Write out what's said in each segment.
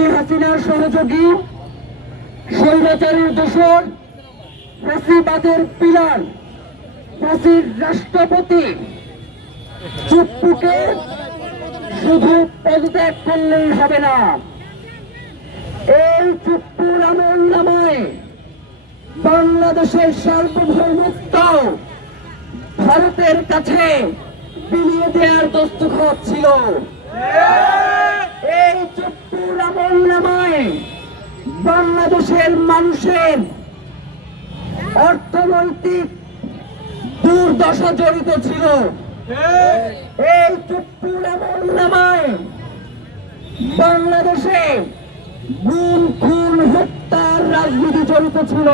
খুনি হাসিনার সহযোগী, স্বৈরাচারীর দোসর, ফ্যাসিবাদের পিলার, ফ্যাসির রাষ্ট্রপতি চুপ্পুকে শুধু পদত্যাগ করলেই হবে না, এই চুপ্পুর আমলনামায় বাংলাদেশের সার্বভৌমত্ব ভারতের কাছে বিলিয়ে দেওয়ার দস্তখত ছিল। এই চুপ্পুর আমলনামায় বাংলাদেশের মানুষের অর্থনৈতিক দুর্দশা জড়িত ছিল। এই চুপ্পুর আমলনামায় বাংলাদেশে গুম খুন হত্যার রাজনীতি জড়িত ছিল।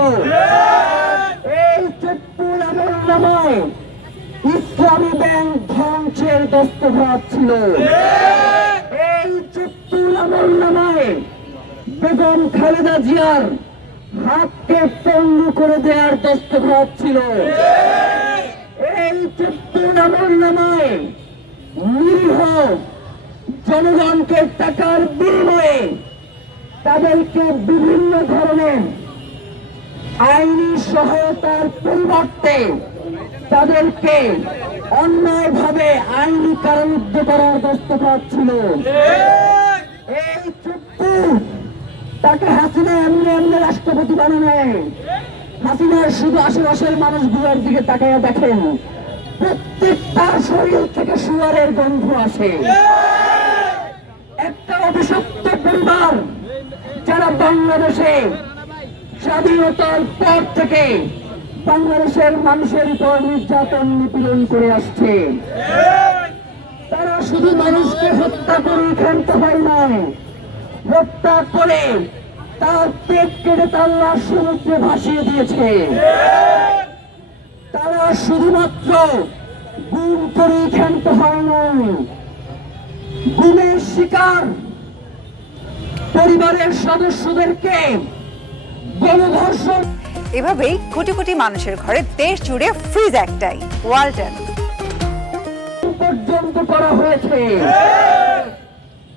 এই চুপ্পুর আমলনামায় ইসলামী ব্যাংক ধ্বংসের দস্তখত ছিল। এই চুপ্পুর আমলনামায় বেগম খালেদা জিয়ার হাতকে পঙ্গু করে দেওয়ার দস্তখত ছিল। এই চুপ্পুর আমলনামায় নিরীহ জনগণকে টাকার বিনিময়ে তাদেরকে বিভিন্ন ধরনের আইনি সহায়তার পরিবর্তে তাদেরকে অন্যায়ভাবে আইনি কারারুদ্ধ করার দস্তখত ছিল। এই চুপ্পু তাকে হাসিনা এমনি এমনি রাষ্ট্রপতি বানানো, হাসিনার শুধু আশেপাশের মানুষগুলোর দিকে তাকাইয়া দেখেন, প্রত্যেকটা শরীর থেকে শুয়ারের গন্ধ আসে। একটা অভিশপ্ত পরিবার যারা বাংলাদেশে স্বাধীনতার পর থেকে বাংলাদেশের মানুষের উপর নির্যাতন নিপীড়ন করে আসছে, তারা শুধু মানুষকে হত্যা করে ক্ষান্ত হয় নয়, হত্যা করে তার পেট কেটে তার লাশ সমুদ্রে ভাসিয়ে দিয়েছে। তারা শুধুমাত্র গুম করে ক্ষান্ত হয় নয়, গুমের শিকার পরিবারের সদস্যদেরকে গণধর্ষণ। এভাবেই কোটি কোটি মানুষের ঘরে দেশ জুড়ে ফ্রিজ একটাই, ওয়ালটন পর্যন্ত করা হয়েছে।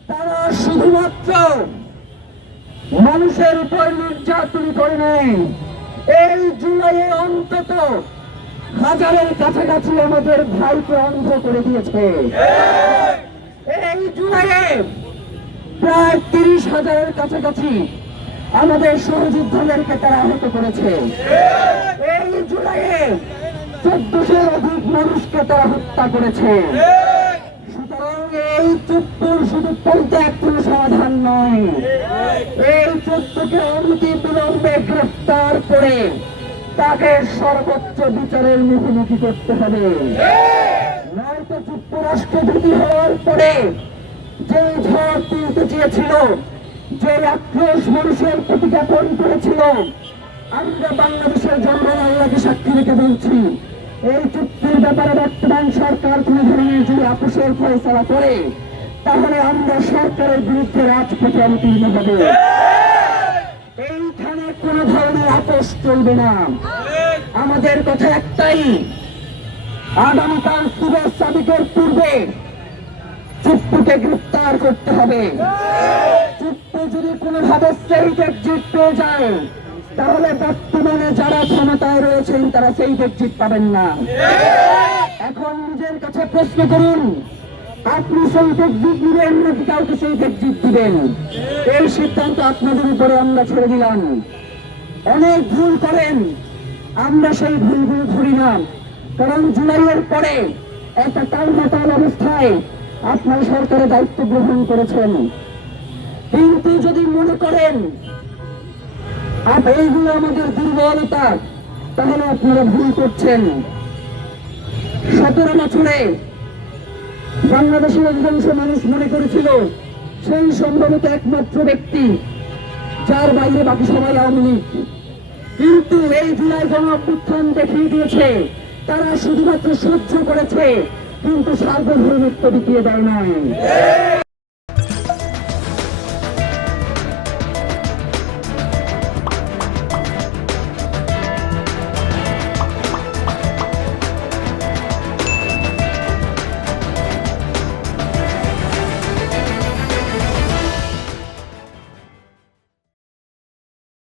তারা শুধুমাত্র মানুষের উপর নির্যাতন করে নেই, এই জুলাইয়ে অন্তত হাজারের কাছাকাছি আমাদের ভাইকে অন্ধ করে দিয়েছে। এই জুলাইয়ে প্রায় 30,000-এর কাছাকাছি আমাদের সহযোদ্ধাদেরকে তারা আহত করেছে। এই জুলাইয়ে 1400-এর অধিক মানুষকে তারা হত্যা করেছে। সুতরাং এই চুপ্পুর শুধু পদত্যাগ কোনো সমাধান নয়, এই চুপ্পুকে অনতি বিলম্বে গ্রেফতার করে তাকে সর্বোচ্চ বিচারের মুখোমুখি করতে হবে। নয়তো চুপ্পু রাষ্ট্রপতি হওয়ার পরে যে ঝড় তুলতে চেয়েছিল, যে আক্রোশ মানুষের প্রতি জ্ঞাপন করেছিল, আমরা বাংলাদেশের জনগণ আল্লাহকে সাক্ষী রেখে বলছি, এই চুক্তির ব্যাপারে বর্তমান সরকার কোন ধরনের যদি আপোষের ফয়সালা করে, তাহলে আমরা সরকারের বিরুদ্ধে রাজপথে অবতীর্ণ হব। এইখানে কোন ধরনের আপোষ চলবে না। আমাদের কথা একটাই, আগামীকাল সুবেশ সাদিকের পূর্বে চুপ্পুকে গ্রেফতার করতে হবে। চুপ্পু যদি কোনোভাবে সেফ এক্সিট পেয়ে যায়, তাহলে বর্তমানে যারা ক্ষমতায় রয়েছেন তারা সেফ এক্সিট পাবেন না। এখন নিজের কাছে প্রশ্ন করুন, আপনি সেফ এক্সিট দিবেন নাকি কাউকে সেফ এক্সিট দিবেন? এই সিদ্ধান্ত আপনাদের উপরে আমরা ছেড়ে দিলাম। অনেক ভুল করেন, আমরা সেই ভুলগুলো ধরি না, কারণ জুলাইয়ের পরে একটা টালমাটাল অবস্থায় আপনারা সরকারের দায়িত্ব গ্রহণ করেছেন। কিন্তু যদি মনে করেন এইগুলো আমাদের দুর্বলতা, তাহলে আপনারা ভুল করছেন। 17 বছরে বাংলাদেশের অধিকাংশ মানুষ মনে করেছিল সেই সম্ভবত একমাত্র ব্যক্তি যার বাইরে বাকি সবাই আওয়ামী লীগ। কিন্তু এই জুলাই গণ অভ্যুত্থান দেখিয়ে দিয়েছে তারা শুধুমাত্র সহ্য করেছে, কিন্তু সার্বভৌমত্ব বিকিয়ে দেয় নাই।